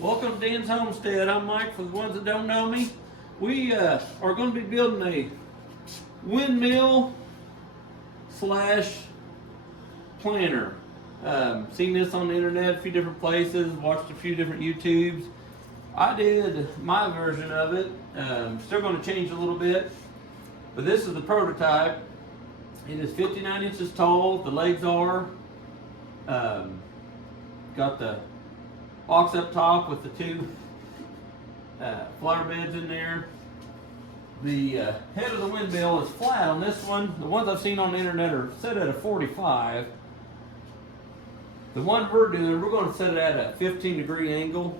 Welcome to Dan's Homestead. I'm Mike. For the ones that don't know me, we are going to be building a windmill slash planter. Seen this on the internet a few different places, watched a few different YouTubes. I did my version of it. Still going to change a little bit, but this is the prototype. It is 59 inches tall. The legs are got the box up top with the two flower beds in there. The head of the windmill is flat on this one. The ones I've seen on the internet are set at a 45. The one we're doing, we're going to set it at a 15-degree angle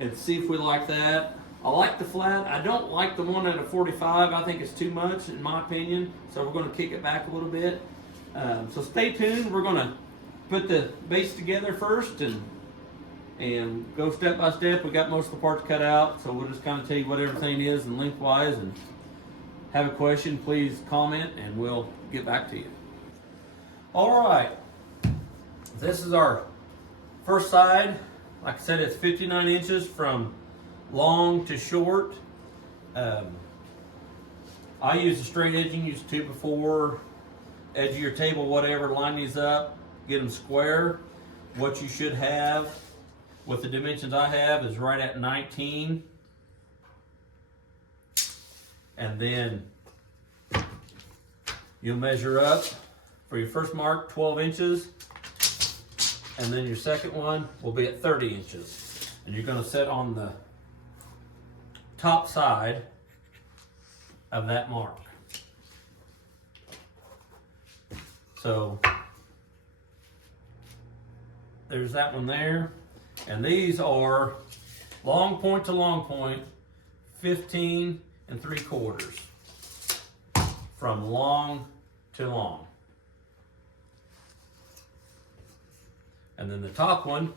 and see if we like that. I like the flat. I don't like the one at a 45. I think it's too much in my opinion. So we're going to kick it back a little bit. So stay tuned. We're going to put the base together first and go step by step. We got most of the parts cut out, so we'll just kind of tell you what everything is and lengthwise. And have a question, please comment and we'll get back to you. All right, this is our first side. Like I said, it's 59 inches from long to short. I use a straight edge. You can use 2x4, edge of your table, whatever. Line these up, get them square. What you should have with the dimensions I have is right at 19. And then you'll measure up for your first mark, 12 inches. And then your second one will be at 30 inches. And you're going to set on the top side of that mark. So there's that one there. And these are long point to long point, 15 3/4. From long to long. And then the top one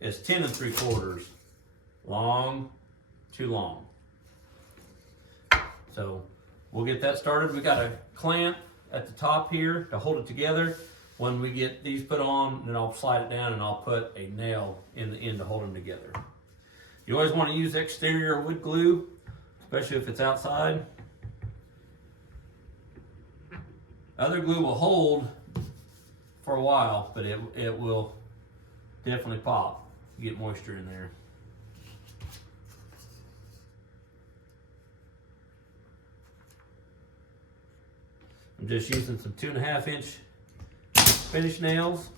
is 10 3/4, long to long. So we'll get that started. We got a clamp at the top here to hold it together. When we get these put on, then I'll slide it down and I'll put a nail in the end to hold them together. You always want to use exterior wood glue, especially if it's outside. Other glue will hold for a while, but it will definitely pop. You get moisture in there. I'm just using some 2.5 inch finish nails.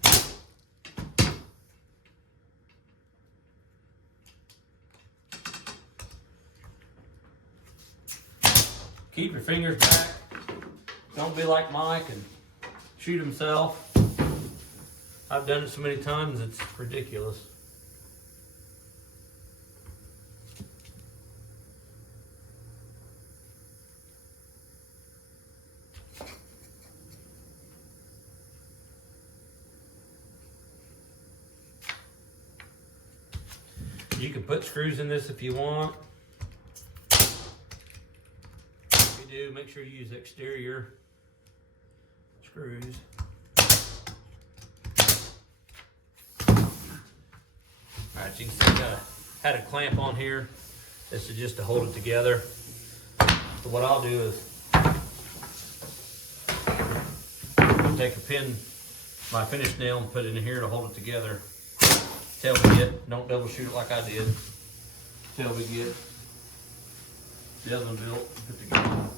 Keep your fingers back. Don't be like Mike and shoot himself. I've done it so many times, it's ridiculous. You can put screws in this if you want. If you do, make sure you use exterior screws. Alright, you can see I had a clamp on here. This is just to hold it together. So what I'll do is take a pin, my finish nail, and put it in here to hold it together. Till we get, don't double shoot it like I did, till we get the other one built and put together.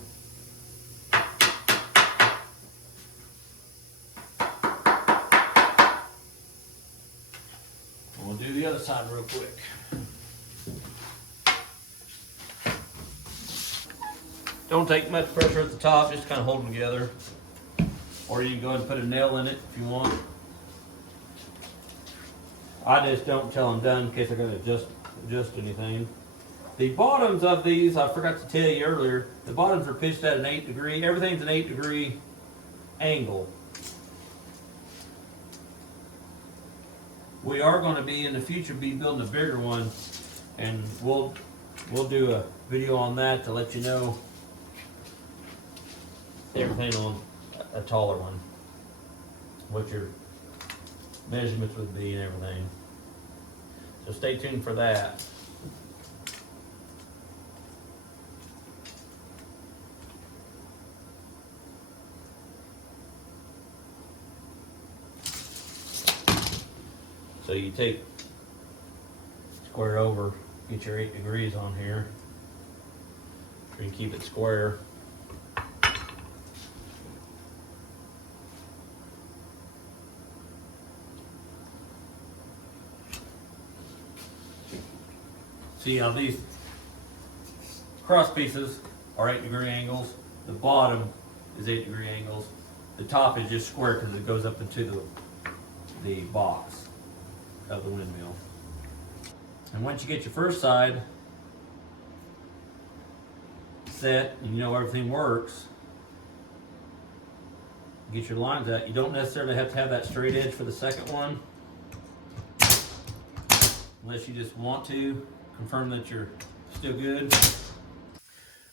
And we'll do the other side real quick. Don't take much pressure at the top, just kind of hold them together. Or you can go ahead and put a nail in it if you want. I just don't till I'm done in case I gotta adjust anything. The bottoms of these, I forgot to tell you earlier, the bottoms are pitched at an 8 degree. Everything's an 8 degree angle. We are going to be in the future building a bigger one, and we'll do a video on that to let you know everything on a taller one, what your measurements would be and everything. So stay tuned for that. So you take, square over, get your 8 degrees on here. So you keep it square. See how these cross pieces are 8-degree angles. The bottom is 8-degree angles. The top is just square because it goes up into the box of the windmill. And once you get your first side set and you know everything works, get your lines out. You don't necessarily have to have that straight edge for the second one, unless you just want to confirm that you're still good.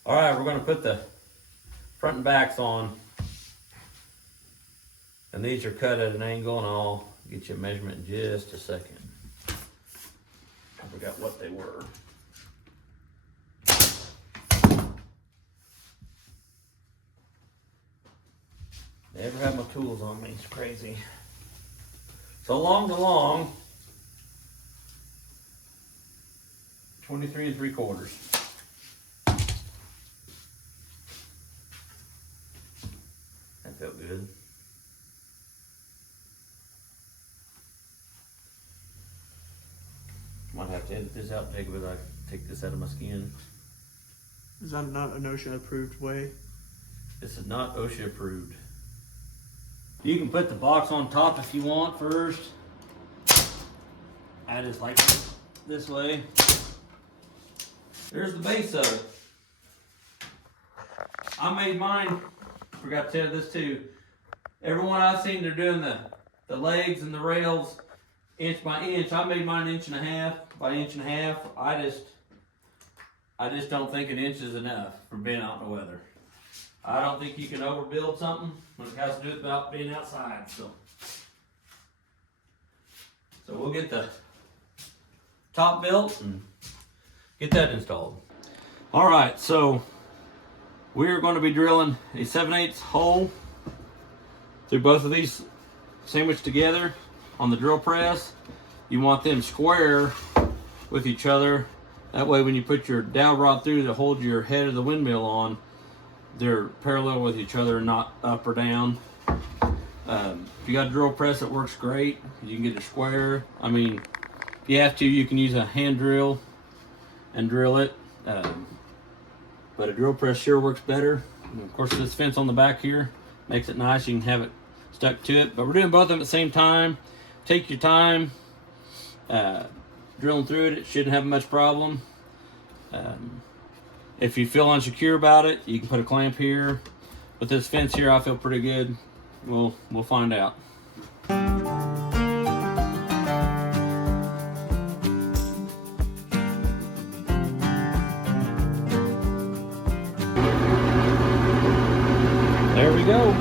All right, we're going to put the front and backs on, and these are cut at an angle, and I'll get you a measurement in just a second. I forgot what they were. Never have my tools on me, it's crazy. So along the long, 23 3/4. That felt good. Might have to edit this out, Jacob, as I take this out of my skin. Is that not an OSHA approved way? This is not OSHA approved. You can put the box on top if you want first. I just like it this way. There's the base of it. I made mine, forgot to tell you this too. Everyone I've seen, they're doing the legs and the rails inch by inch. I made mine 1.5 inches by 1.5 inches. I just don't think 1 inch is enough for being out in the weather. I don't think you can overbuild something when it has to do with about being outside. So we'll get the top built and get that installed. All right, so we're going to be drilling a 7/8 hole through both of these sandwiched together on the drill press. You want them square with each other. That way when you put your dowel rod through to hold your head of the windmill on, they're parallel with each other, not up or down. If you got a drill press, it works great. You can get it square. I mean, if you have to, you can use a hand drill and drill it. But a drill press sure works better. And of course, this fence on the back here makes it nice. You can have it stuck to it. But we're doing both of them at the same time. Take your time. Drilling through it, it shouldn't have much problem. If you feel unsecure about it, you can put a clamp here. With this fence here, I feel pretty good. We'll find out. There we go.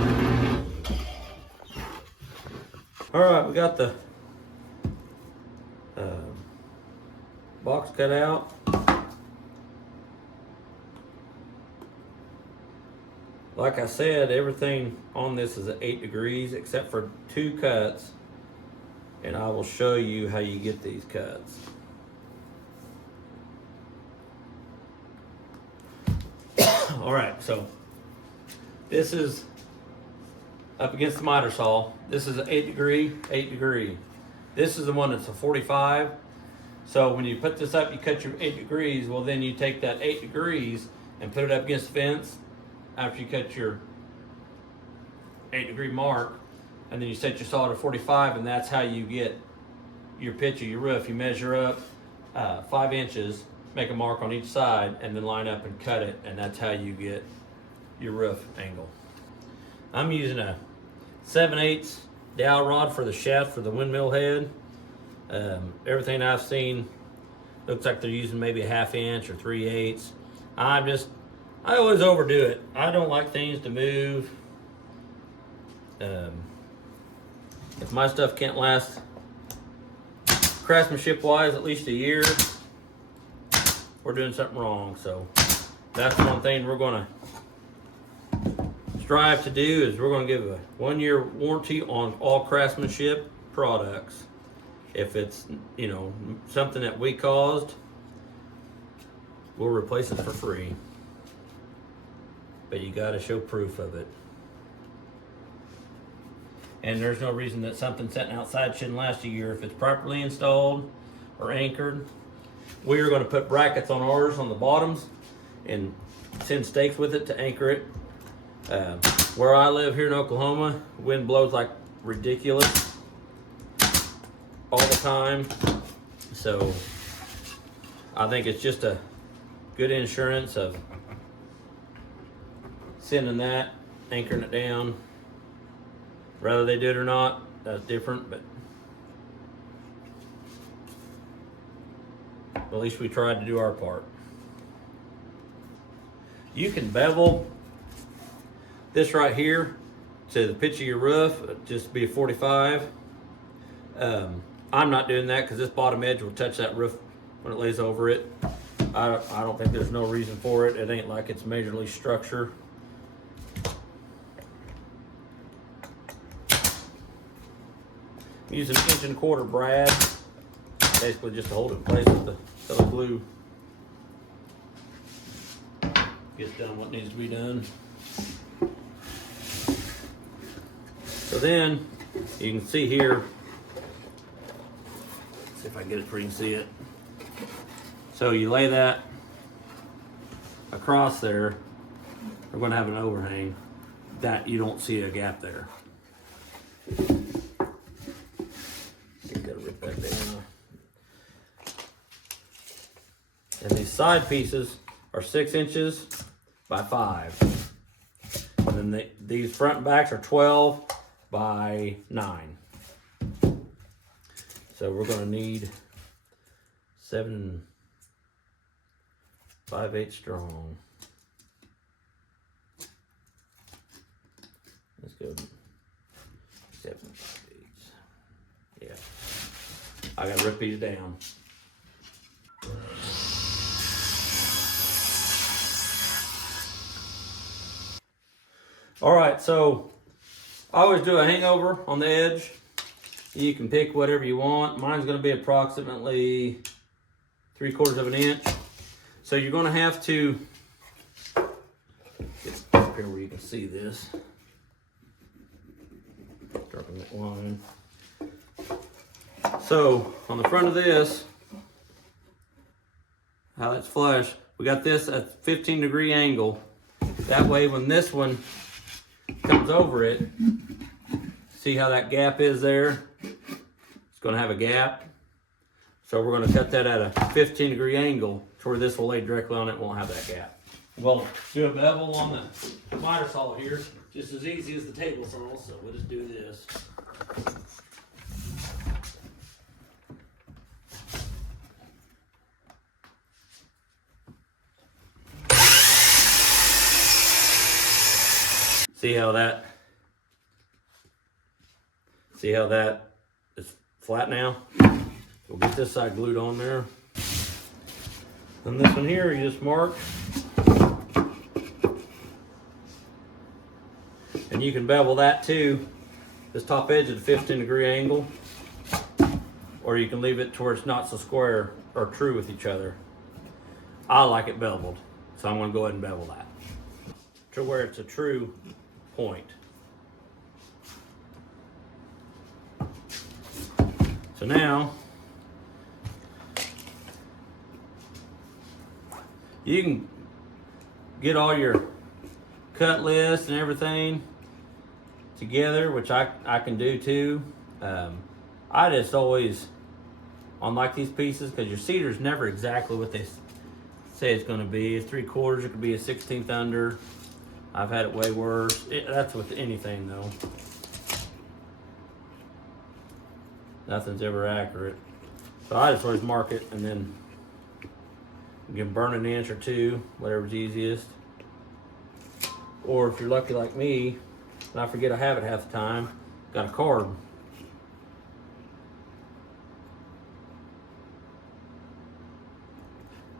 All right, we got the box cut out. Like I said, everything on this is at 8 degrees except for 2 cuts, and I will show you how you get these cuts. All right, so this is up against the miter saw. This is an 8 degree. This is the one that's a 45. So when you put this up, you cut your 8 degrees. Well, then you take that 8 degrees and put it up against the fence after you cut your 8 degree mark, and then you set your saw to 45, and that's how you get your pitch of your roof. You measure up 5 inches, make a mark on each side, and then line up and cut it, and that's how you get your roof angle. I'm using a 7/8 dowel rod for the shaft for the windmill head. Everything I've seen looks like they're using maybe a 1/2 inch or 3/8. I always overdo it. I don't like things to move. If my stuff can't last craftsmanship wise at least a year, we're doing something wrong. So that's one thing we're gonna strive to do, is we're gonna give a 1-year warranty on all craftsmanship products. If it's, you know, something that we caused, we'll replace it for free. But you gotta show proof of it. And there's no reason that something sitting outside shouldn't last a year if it's properly installed or anchored. We are going to put brackets on ours on the bottoms and send stakes with it to anchor it. Where I live here in Oklahoma, wind blows like ridiculous all the time. So I think it's just a good insurance of sending that, anchoring it down. Whether they do it or not, that's different, but at least we tried to do our part. You can bevel this right here to the pitch of your roof, just be a 45. I'm not doing that because this bottom edge will touch that roof when it lays over it. I don't think there's no reason for it. It ain't like it's majorly structure. Use an 1.25 brad, basically just to hold it in place with the fellow glue. Gets done what needs to be done. So then, you can see here, let's see if I can get it where you can see it. So you lay that across there, we're gonna have an overhang that you don't see a gap there. And these side pieces are 6 inches by 5. And then these front and backs are 12 by 9. So we're going to need 7 5/8 strong. Let's go 7 5/8. Yeah. I got to rip these down. All right, so I always do a hangover on the edge. You can pick whatever you want. Mine's gonna be approximately 3/4 of an inch. So you're gonna have to get up here where you can see this. Dropping that line. So on the front of this, how that's flush, we got this at 15-degree angle. That way when this one comes over it, see how that gap is there? It's going to have a gap. So we're going to cut that at a 15-degree angle to where this will lay directly on it, won't have that gap. We'll do a bevel on the miter saw here, just as easy as the table saw, so we'll just do this. See how that is flat now? We'll get this side glued on there. And this one here, you just mark. And you can bevel that too, this top edge at a 15-degree angle. Or you can leave it to where it's not so square or true with each other. I like it beveled, so I'm gonna go ahead and bevel that to where it's a true point. So now you can get all your cut lists and everything together, which I can do too. I just always, on like these pieces, because your cedar's never exactly what they say it's going to be. It's 3/4, it could be a 1/16 under. I've had it way worse. That's with anything though. Nothing's ever accurate. So I just always mark it, and then you can burn an inch or two, whatever's easiest. Or if you're lucky like me, and I forget I have it half the time, got a card.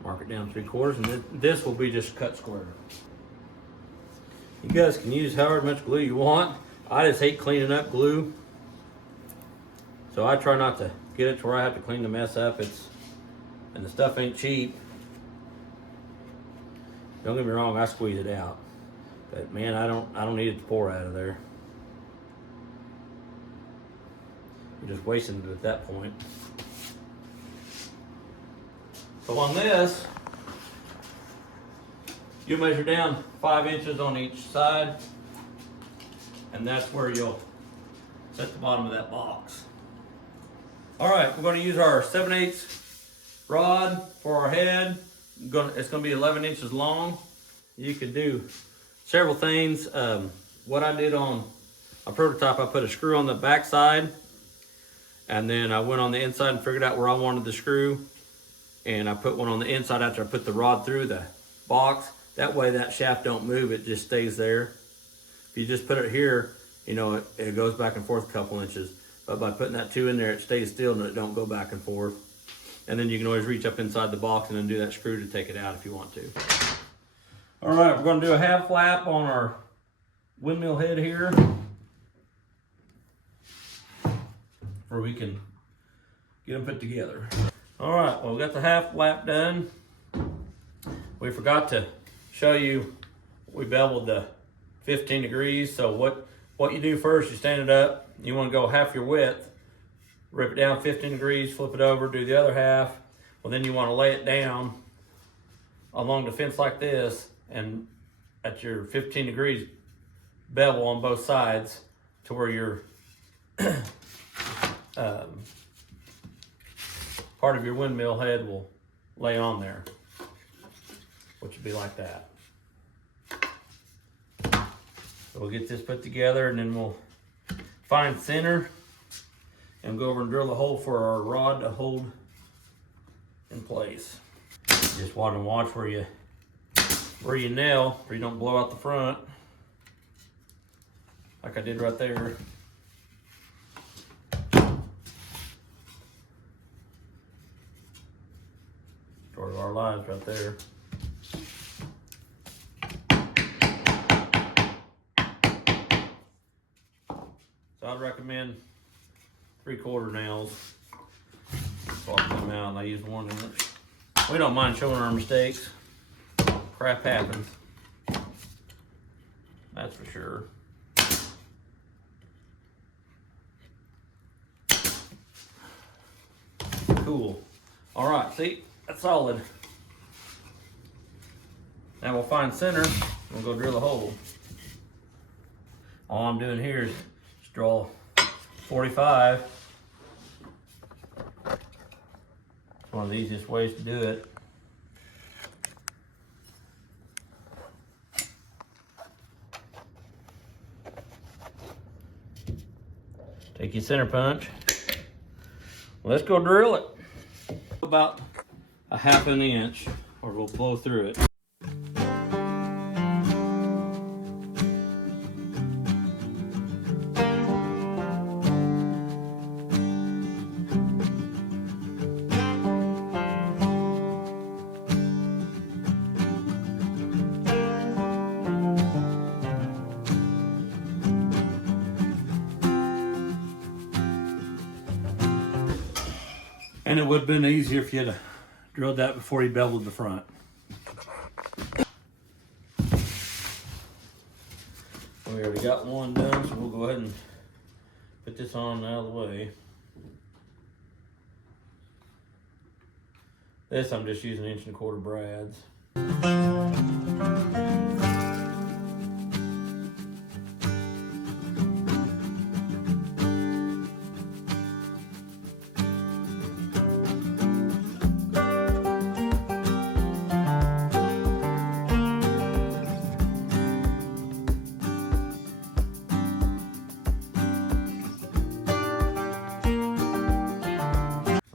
Mark it down 3/4, and then this will be just cut square. You guys can use however much glue you want. I just hate cleaning up glue, so I try not to get it to where I have to clean the mess up. And the stuff ain't cheap. Don't get me wrong, I squeeze it out, but man, I don't need it to pour out of there. You're just wasting it at that point. So on this, you measure down 5 inches on each side, and that's where you'll set the bottom of that box. All right, we're going to use our 7/8 rod for our head. It's going to be 11 inches long. You can do several things. What I did on a prototype, I put a screw on the back side, and then I went on the inside and figured out where I wanted the screw, and I put one on the inside after I put the rod through the box. That way that shaft don't move, it just stays there. If you just put it here, you know, it goes back and forth a couple inches. But by putting that 2 in there, it stays still and it don't go back and forth. And then you can always reach up inside the box and then do that screw to take it out if you want to. All right, we're gonna do a half flap on our windmill head here, where we can get them put together. All right, well, we got the half flap done. We forgot to show you, we beveled the 15 degrees. So what you do first, you stand it up, you wanna go half your width, rip it down 15 degrees, flip it over, do the other half. Well, then you wanna lay it down along the fence like this, and at your 15 degrees, bevel on both sides to where your part of your windmill head will lay on there, which would be like that. So we'll get this put together, and then we'll find center and go over and drill a hole for our rod to hold in place. Just watch and watch where you nail, where you don't blow out the front, like I did right there. Story of our lives right there. So I'd recommend 3/4 nails. Swap them out, and I use 1 inch. We don't mind showing our mistakes. Crap happens. That's for sure. Cool. All right, see, that's solid. Now we'll find center, and we'll go drill a hole. All I'm doing here is just draw 45. It's one of the easiest ways to do it. Take your center punch. Let's go drill it. About a 1/2 inch, or we'll blow through it. And it would have been easier if you had drilled that before you beveled the front. We already got one done, so we'll go ahead and put this on out of the way. This I'm just using 1.25 inch brads.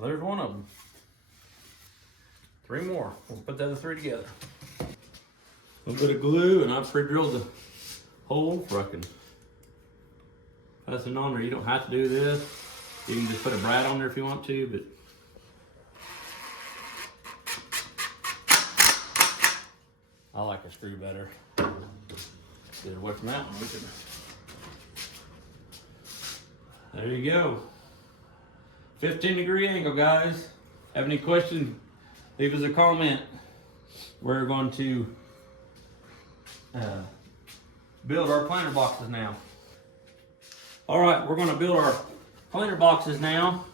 There's one of them. 3 more. We'll put the other 3 together. A little bit of glue, and I've pre-drilled the hole where I can pass it on there. You don't have to do this. You can just put a brad on there if you want to, but screw better. Get it away from that one. There you go. 15-degree angle, guys. Have any questions? Leave us a comment. We're going to build our planter boxes now. All right, we're going to build our planter boxes now.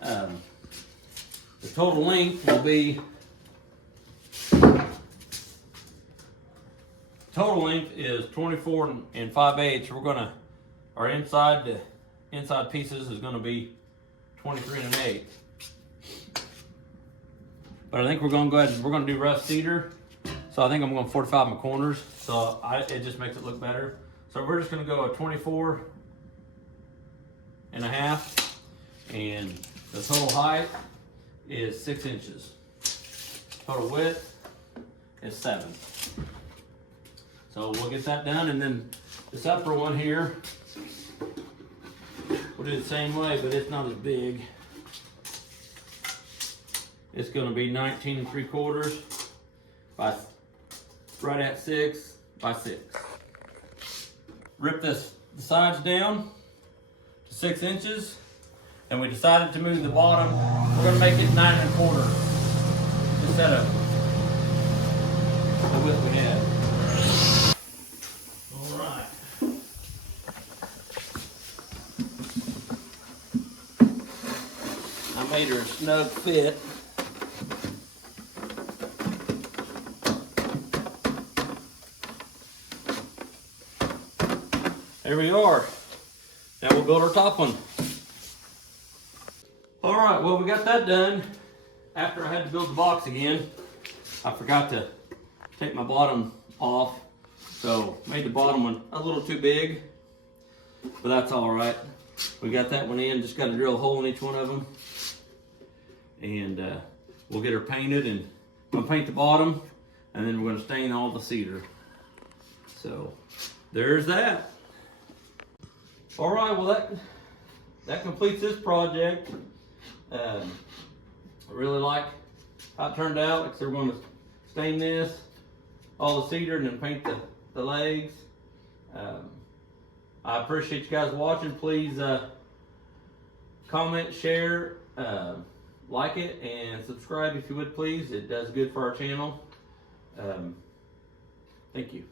The total length will be, total length is 24 5/8. We're gonna, our inside pieces is gonna be 23 1/8. But I think we're gonna go ahead and we're gonna do rough cedar. So I think I'm gonna 45 my corners. So it just makes it look better. So we're just gonna go a 24 1/2, and the total height is 6 inches. Total width is 7. So we'll get that done, and then this upper one here, we'll do the same way, but it's not as big. It's gonna be 19 3/4 by right at 6 by 6. Rip the sides down to 6 inches, and we decided to move the bottom. We're gonna make it 9 1/4 instead of the width we had. All right. I made her a snug fit. There we are. Now we'll build our top one. All right, well, we got that done. After I had to build the box again, I forgot to take my bottom off. So made the bottom one a little too big, but that's all right. We got that one in, just got to drill a hole in each one of them. And we'll get her painted, and I'm gonna paint the bottom, and then we're gonna stain all the cedar. So there's that. All right, well, that completes this project. I really like how it turned out. Like I said, we're going to stain this, all the cedar, and then paint the legs. I appreciate you guys watching. Please comment, share, like it, and subscribe if you would, please. It does good for our channel. Thank you.